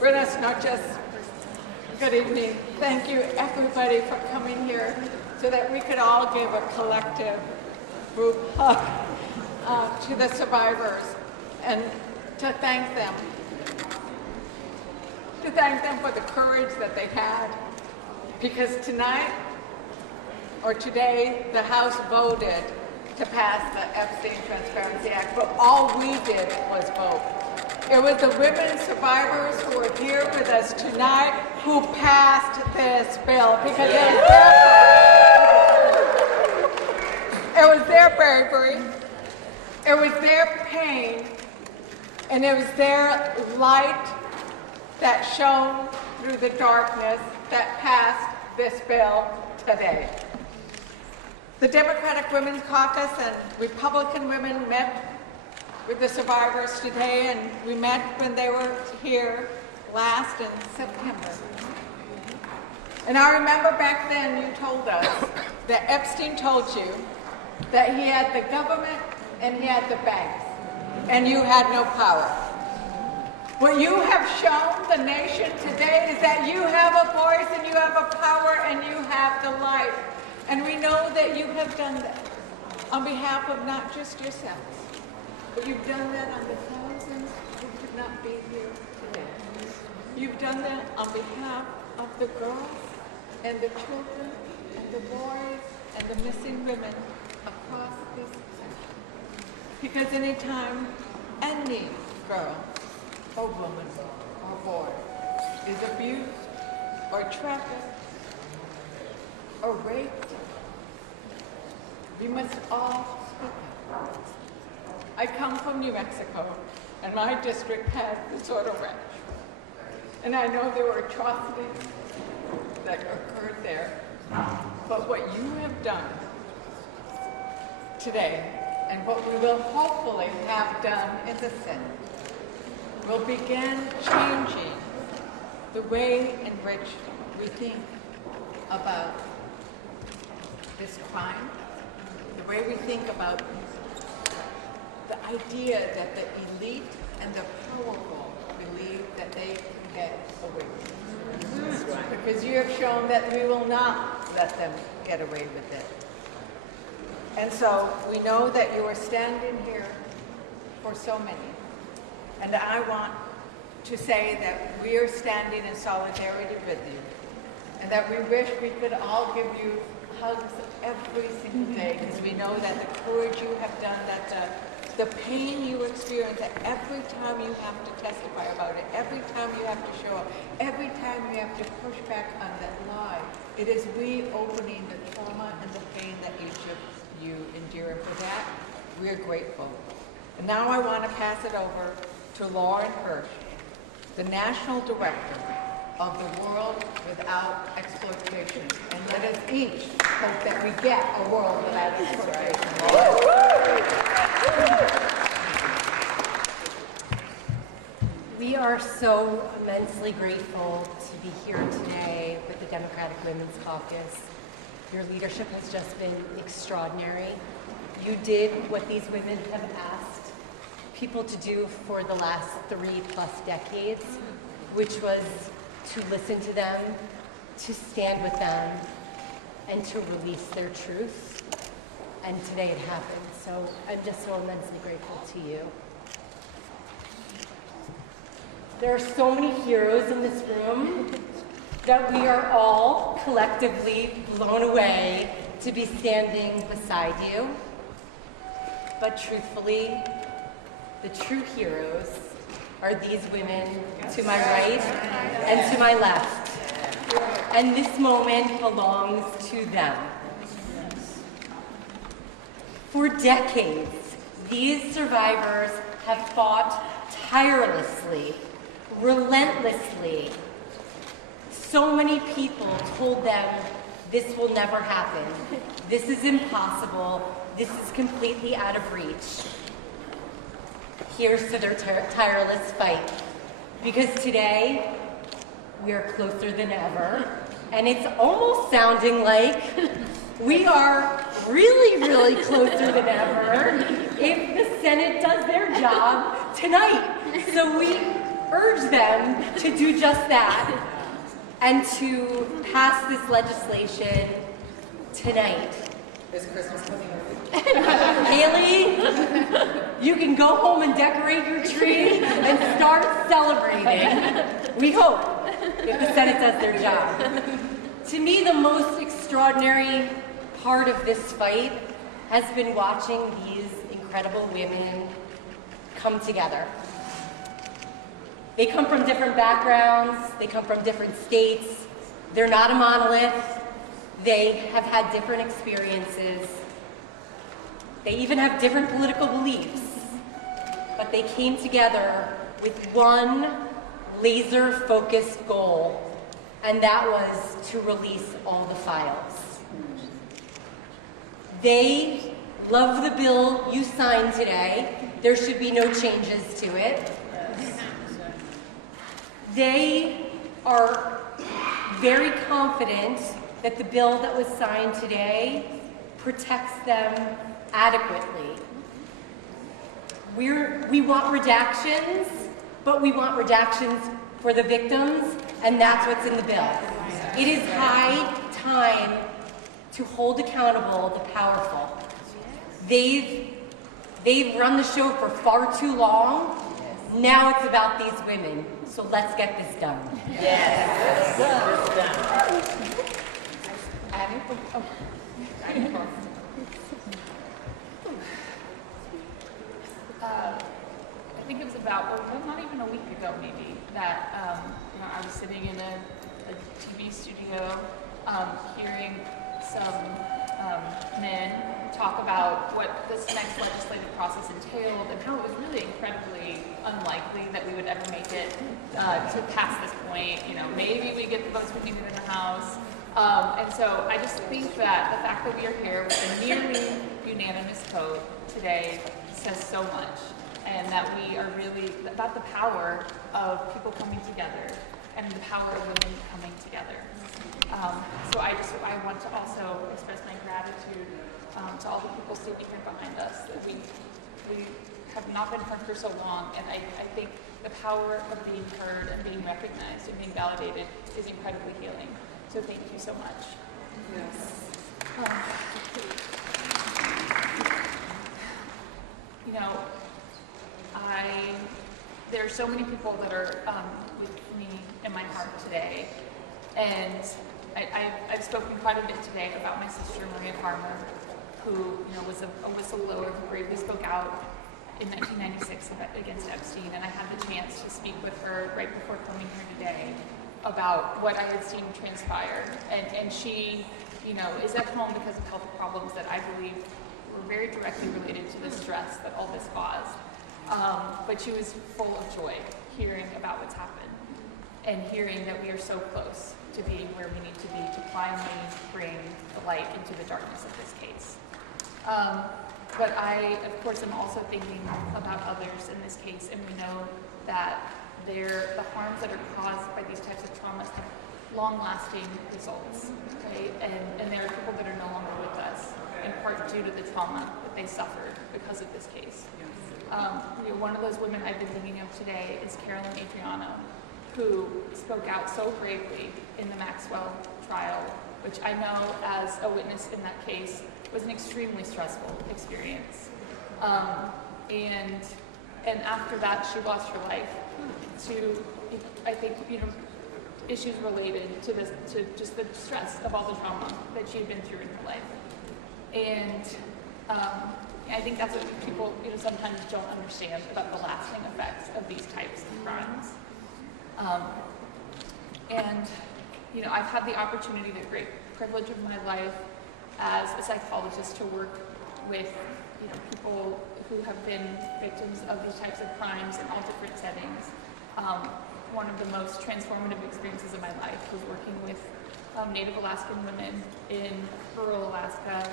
Buenas noches. Good evening. Thank you, everybody, for coming here so that we could all give a collective group hug to the survivors and to thank them. To thank them for the courage that they had. Because tonight, or today, the House voted to pass the Epstein Transparency Act, but all we did was vote. It was the women survivors who are here with us tonight who passed this bill because it was their bravery, it was their pain, and it was their light that shone through the darkness that passed this bill today. The Democratic Women's Caucus and Republican women met with the survivors today, and we met when they were here last in September. And I remember back then you told us that Epstein told you that he had the government and he had the banks, and you had no power. What you have shown the nation today is that you have a voice and you have a power and you have the light. And we know that you have done that on behalf of not just yourselves, but you've done that on the thousands who could not be here today. You've done that on behalf of the girls and the children and the boys and the missing women across this country. Because anytime any girl or woman or boy is abused or trafficked or raped, we must all speak up. I come from New Mexico, and my district has the sort of ranch. And I know there were atrocities that occurred there. But what you have done today, and what we will hopefully have done in the Senate, will begin changing the way in which we think about this crime, the way we think about the idea that the elite and the powerful believe that they can get away with it. Because you have shown that we will not let them get away with it. And so we know that you are standing here for so many. And I want to say that we are standing in solidarity with you, and that we wish we could all give you hugs every single day, because we know that the courage you have done, that the pain you experience, that every time you have to testify about it, every time you have to show up, every time you have to push back on that lie, it is reopening the trauma and the pain that each of you endure. And for that, we are grateful. And now I want to pass it over to Lauren Hirsch, the National Director of the World Without Exploitation. And let us each hope that we get a world without exploitation. We are so immensely grateful to be here today with the Democratic Women's Caucus. Your leadership has just been extraordinary. You did what these women have asked people to do for the last 3+ decades, which was to listen to them, to stand with them, and to release their truth. And today it happened. So I'm just so immensely grateful to you. There are so many heroes in this room that we are all collectively blown away to be standing beside you. But truthfully, the true heroes are these women to my right and to my left. And this moment belongs to them. For decades, these survivors have fought tirelessly, relentlessly. So many people told them this will never happen. This is impossible. This is completely out of reach. Here's to their tireless fight. Because today, we are closer than ever, and it's almost sounding like we are really, really closer than ever if the Senate does their job tonight. So we urge them to do just that and to pass this legislation tonight. Is Christmas coming early? Haley, you can go home and decorate your tree and start celebrating. We hope, if the Senate does their job. To me, the most extraordinary part of this fight has been watching these incredible women come together. They come from different backgrounds, they come from different states, they're not a monolith, they have had different experiences, they even have different political beliefs, but they came together with one laser-focused goal, and that was to release all the files. They love the bill you signed today. There should be no changes to it. They are very confident that the bill that was signed today protects them adequately. We want redactions, but we want redactions for the victims, and that's what's in the bill. It is high time to hold accountable the powerful. They've run the show for far too long. Now it's about these women. So let's get this done. Yes. I think it was about, well, not even a week ago maybe, that I was sitting in a TV studio hearing some men talk about what this next legislative process entailed and how it was really incredibly unlikely that we would ever make it to pass this point. Maybe we get the votes we needed in the House. And so I just think that the fact that we are here with a nearly unanimous vote today says so much, and that we are really about the power of people coming together and the power of women coming together. So I want to also express my gratitude to all the people sitting here behind us. That we have not been heard for so long, and I think the power of being heard and being recognized and being validated is incredibly healing. So thank you so much. Yes. There are so many people that are with me in my heart today, and I've spoken quite a bit today about my sister Maria Farmer, who was a whistleblower who bravely spoke out in 1996 against Epstein, and I had the chance to speak with her right before coming here today about what I had seen transpire, and she is at home because of health problems that I believe were very directly related to the stress that all this caused. But she was full of joy hearing about what's happened and hearing that we are so close to being where we need to be to finally bring the light into the darkness of this case. But I, of course, am also thinking about others in this case, and we know that the harms that are caused by these types of traumas have long-lasting results, right? And there are people that are no longer with us, in part due to the trauma that they suffered because of this case. One of those women I've been thinking of today is Carolyn Adriano, who spoke out so bravely in the Maxwell trial, which I know as a witness in that case was an extremely stressful experience. And after that, she lost her life to, I think, issues related to just the stress of all the trauma that she had been through in her life. And I think that's what people sometimes don't understand about the lasting effects of these types of crimes. I've had the opportunity, the great privilege of my life as a psychologist to work with people who have been victims of these types of crimes in all different settings. One of the most transformative experiences of my life was working with Native Alaskan women in rural Alaska,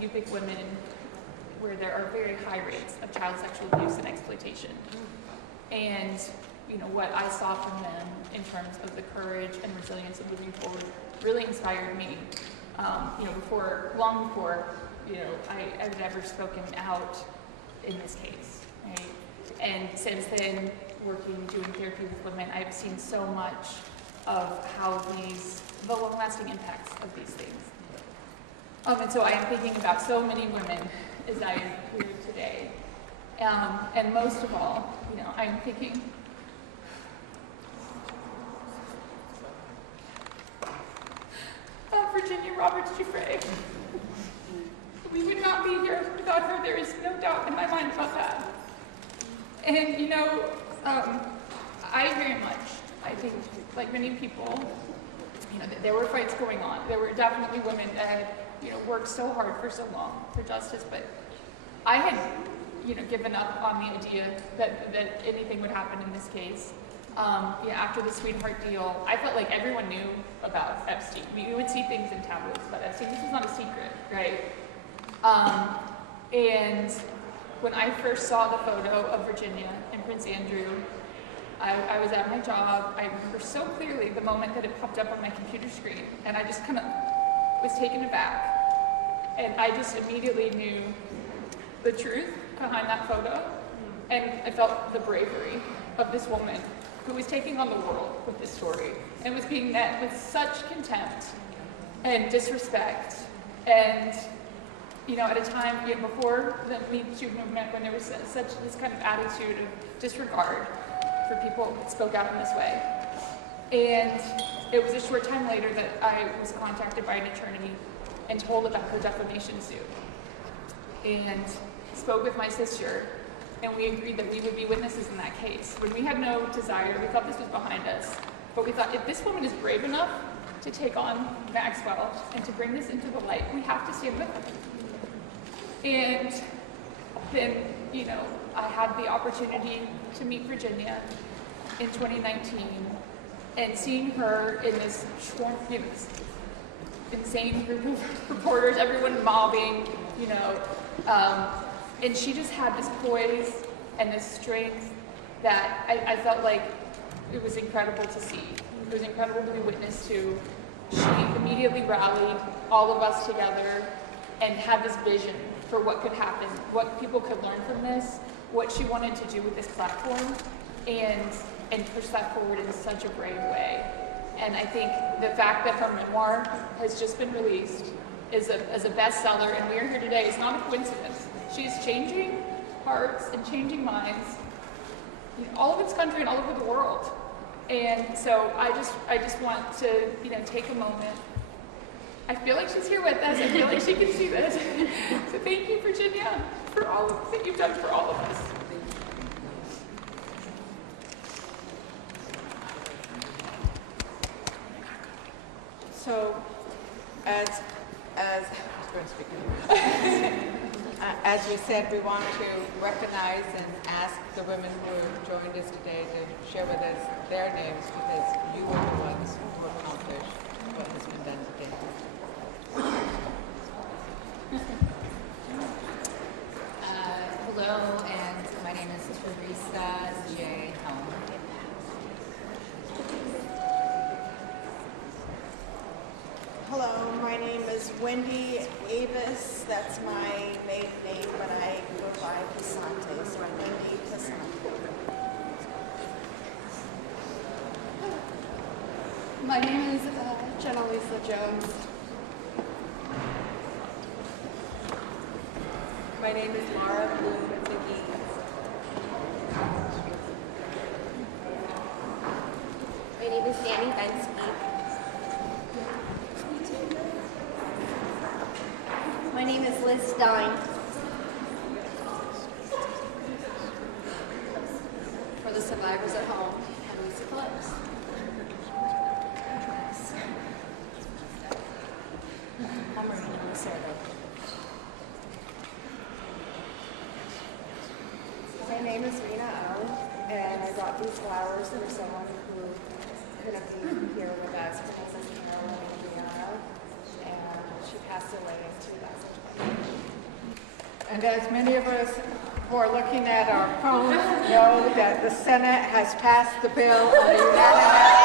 Yupik women, where there are very high rates of child sexual abuse and exploitation. And what I saw from them in terms of the courage and resilience of moving forward really inspired me. Long before I had ever spoken out in this case, right? And since then, working, doing therapy with women, I've seen so much of how the long-lasting impacts of these things. And so I am thinking about so many women as I am here today. And most of all, I'm thinking of Virginia Roberts Giuffre. We would not be here without her. There is no doubt in my mind about that. And I very much, I think, like many people, there were fights going on. There were definitely women that had, worked so hard for so long for justice, but I had, given up on the idea that anything would happen in this case. After the sweetheart deal, I felt like everyone knew about Epstein. We would see things in tabloids about Epstein. This was not a secret, right? And when I first saw the photo of Virginia and Prince Andrew, I was at my job. I remember so clearly the moment that it popped up on my computer screen, and I just kind of was taken aback. And I just immediately knew the truth behind that photo, and I felt the bravery of this woman who was taking on the world with this story and was being met with such contempt and disrespect. And at a time before the Me Too movement, when there was such this kind of attitude of disregard for people that spoke out in this way. And it was a short time later that I was contacted by an attorney and told about her defamation suit. And spoke with my sister, and we agreed that we would be witnesses in that case. When we had no desire, we thought this was behind us, but we thought if this woman is brave enough to take on Maxwell and to bring this into the light, we have to stand with her. And then, I had the opportunity to meet Virginia in 2019, and seeing her in this this insane group of reporters, everyone mobbing, and she just had this poise and this strength that I felt like it was incredible to see. It was incredible to be witness to. She immediately rallied all of us together and had this vision for what could happen, what people could learn from this, what she wanted to do with this platform, and push that forward in such a brave way. And I think the fact that her memoir has just been released is a bestseller, and we are here today is not a coincidence. She is changing hearts and changing minds, all over this country and all over the world. And so I just want to, take a moment. I feel like she's here with us. I feel like she can see this. So thank you, Virginia, for all of that you've done for all of us. So, as we said, we want to recognize and ask the women who have joined us today to share with us their names, because you are the ones who accomplished what has been done today. Hello, and my name is Teresa J. Helm. Hello, my name is Wendy Avis. That's my maiden name, but I go by Pisante, so I'm Wendy Pisante. My name is Jenna Lisa Jones. My name is Mara Bloom McGee. My name is Danny Bensky. My name is Liz Stein. For the survivors at home, I'm Lisa Phillips. I'm Marina Lucerdo. My name is Rena Owen, and I brought these flowers for someone who couldn't be here with us. Her name is Carolyn Indiana, and she passed away in 2020. And as many of us who are looking at our phones know that the Senate has passed the bill on a unanimous